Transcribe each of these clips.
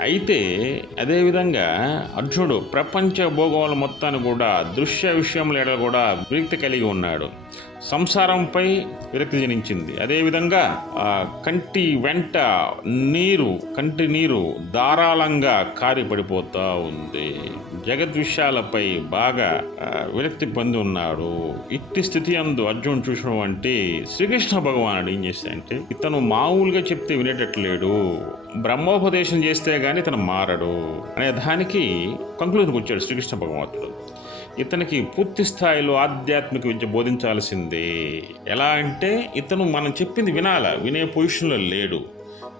అయితే అదేవిధంగా అర్జునుడు ప్రపంచ భోగముల మొత్తాన్ని కూడా దృశ్య విషయముల ఎడల కూడా విరక్తి కలిగి ఉన్నాడు. సంసారంపై విరక్తి జనించింది. అదేవిధంగా కంటి వెంట కంటి నీరు ధారాళంగా కారిపడిపోతూ ఉంది. జగద్విషయాలపై బాగా విరక్తి పొంది ఉన్నాడు. ఇట్టి స్థితి అందు అర్జునుడు చూసినటువంటి శ్రీకృష్ణ భగవానుడు ఏం చేశాడంటే, ఇతను మామూలుగా చెప్తే వినేటట్లేడు, బ్రహ్మోపదేశం చేస్తే గాని ఇతను మారడు అనే దానికి కంక్లూజన్కి వచ్చాడు శ్రీకృష్ణ భగవంతుడు. ఇతనికి పూర్తి స్థాయిలో ఆధ్యాత్మిక విద్య బోధించాల్సిందే. ఎలా అంటే ఇతను మనం చెప్పింది వినే పొజిషన్లో లేడు.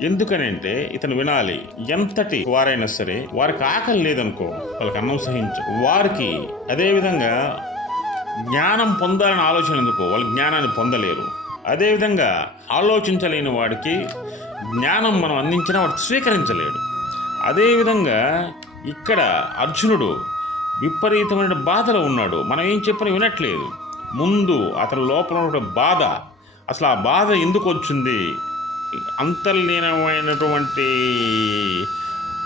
ఎందుకనంటే ఇతను వినాలి. ఎంతటి వారైనా సరే వారికి ఆకలి లేదనుకో, వాళ్ళకి అన్నం వారికి అదేవిధంగా జ్ఞానం పొందాలని ఆలోచన ఎందుకో వాళ్ళు జ్ఞానాన్ని పొందలేరు. అదేవిధంగా ఆలోచించలేని వాడికి జ్ఞానం మనం అందించినా వాడు స్వీకరించలేడు. అదేవిధంగా ఇక్కడ అర్జునుడు విపరీతమైన బాధలో ఉన్నాడు. మనం ఏం చెప్పినా వినట్లేదు. ముందు అతని లోపల ఉన్న బాధ, అసలు ఆ బాధ ఎందుకు వచ్చింది, అంతర్లీనమైనటువంటి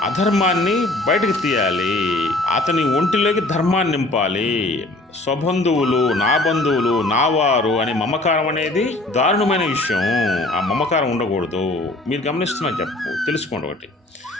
అధర్మాన్ని బయటకు తీయాలి, అతని ఒంటిలోకి ధర్మాన్ని నింపాలి. స్వబంధువులు, నా బంధువులు, నా వారు అనే మమకారం అనేది దారుణమైన విషయం. ఆ మమకారం ఉండకూడదు. మీరు గమనిస్తున్నా తెలుసుకోండి ఒకటి.